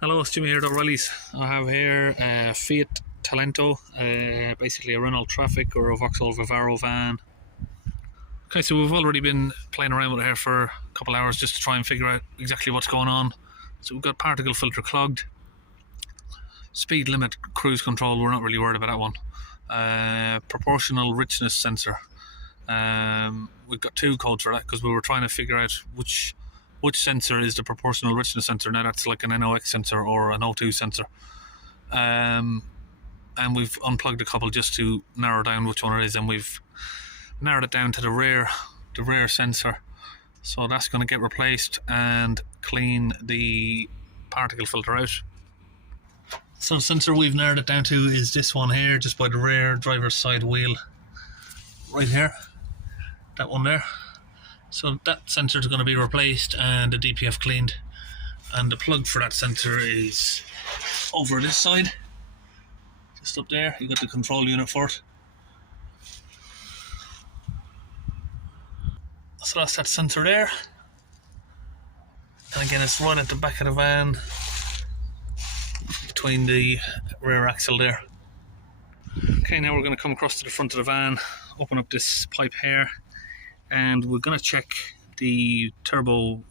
Hello, it's Jimmy here at O'Reilly's. I have here a Fiat Talento, basically a Renault Trafic or a Vauxhall Vivaro van. Okay, so we've already been playing around with it here for a couple hours just to try and figure out exactly what's going on. So we've got particle filter clogged, speed limit, cruise control, we're not really worried about that one. Proportional richness sensor. We've got two codes for that because we were trying to figure out which sensor is the proportional richness sensor. Now that's like an NOx sensor or an O2 sensor. And we've unplugged a couple just to narrow down which one it is, and we've narrowed it down to the rear sensor. So that's going to get replaced and clean the particle filter out. So the sensor we've narrowed it down to is this one here, just by the rear driver's side wheel. Right here. That one there. So that sensor is going to be replaced and the DPF cleaned. And the plug for that sensor is over this side. Just up there, you got the control unit for it. So that's that sensor there. And again, it's right at the back of the van, between the rear axle there. Okay, now we're going to come across to the front of the van, open up this pipe here, and we're going to check the turbo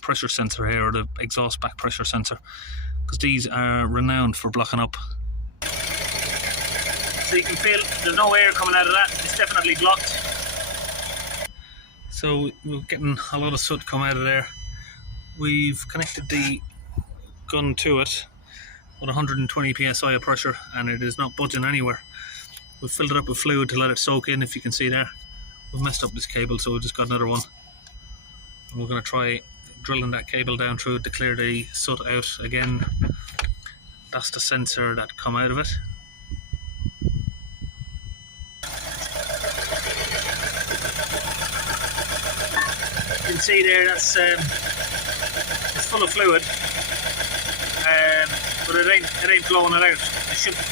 pressure sensor here, or the exhaust back pressure sensor, because these are renowned for blocking up. So you can feel there's no air coming out of that, it's definitely blocked. So we're getting a lot of soot come out of there. We've connected the gun to it with 120 psi of pressure, and it is not budging anywhere. We've filled it up with fluid to let it soak in, if you can see there. We've messed up this cable, so we've just got another one. And we're going to try drilling that cable down through it to clear the soot out again. That's the sensor that come out of it. You can see there, that's it's full of fluid, but it ain't blowing it out.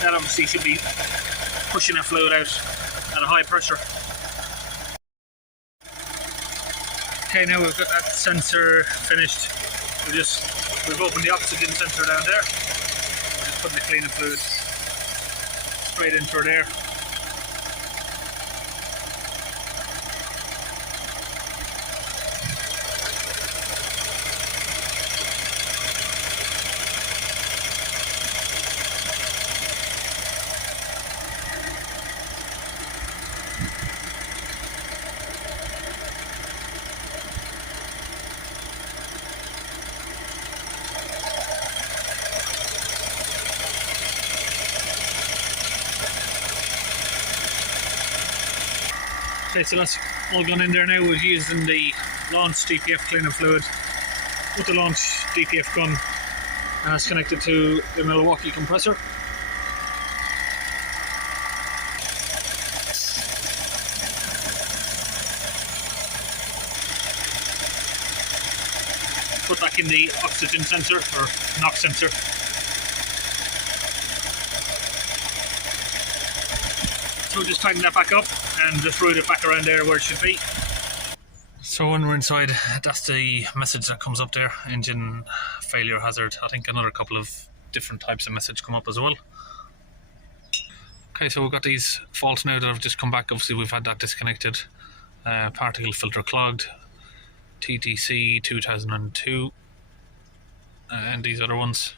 That obviously should be pushing that fluid out at a high pressure. Okay, now we've got that sensor finished. We've opened the oxygen sensor down there. We're just putting the cleaning fluid straight in through there. Okay, so that's all gone in there now. We're using the launch DPF cleaning fluid with the launch DPF gun, and it's connected to the Milwaukee compressor. Put back in the oxygen sensor or NOx sensor. So just tighten that back up and just route it back around there where it should be. So when we're inside, that's the message that comes up there: engine failure hazard. I think another couple of different types of message come up as well. Okay, so we've got these faults now that have just come back. Obviously we've had that disconnected. Particle filter clogged, DTC2002, and these other ones.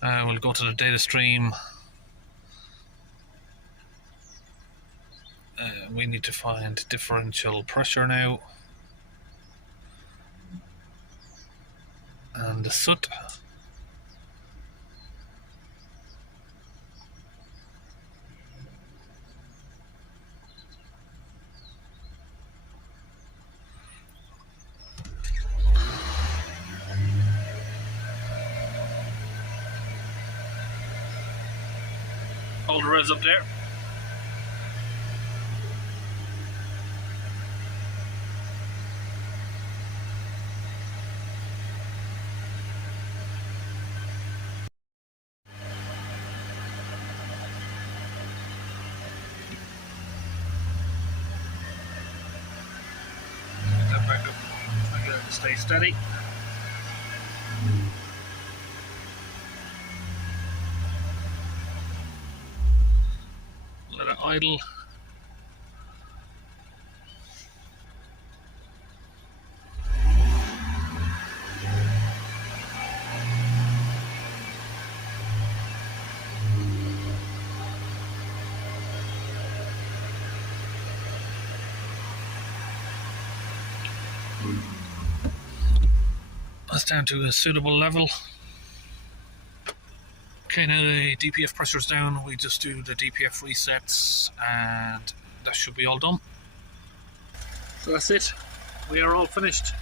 We'll go to the data stream. We need to find differential pressure now. And the soot. Hold the res up there. Stay steady. Let it idle. That's down to a suitable level. Okay, now the DPF pressure's down, we just do the DPF resets and that should be all done. So that's it, we are all finished.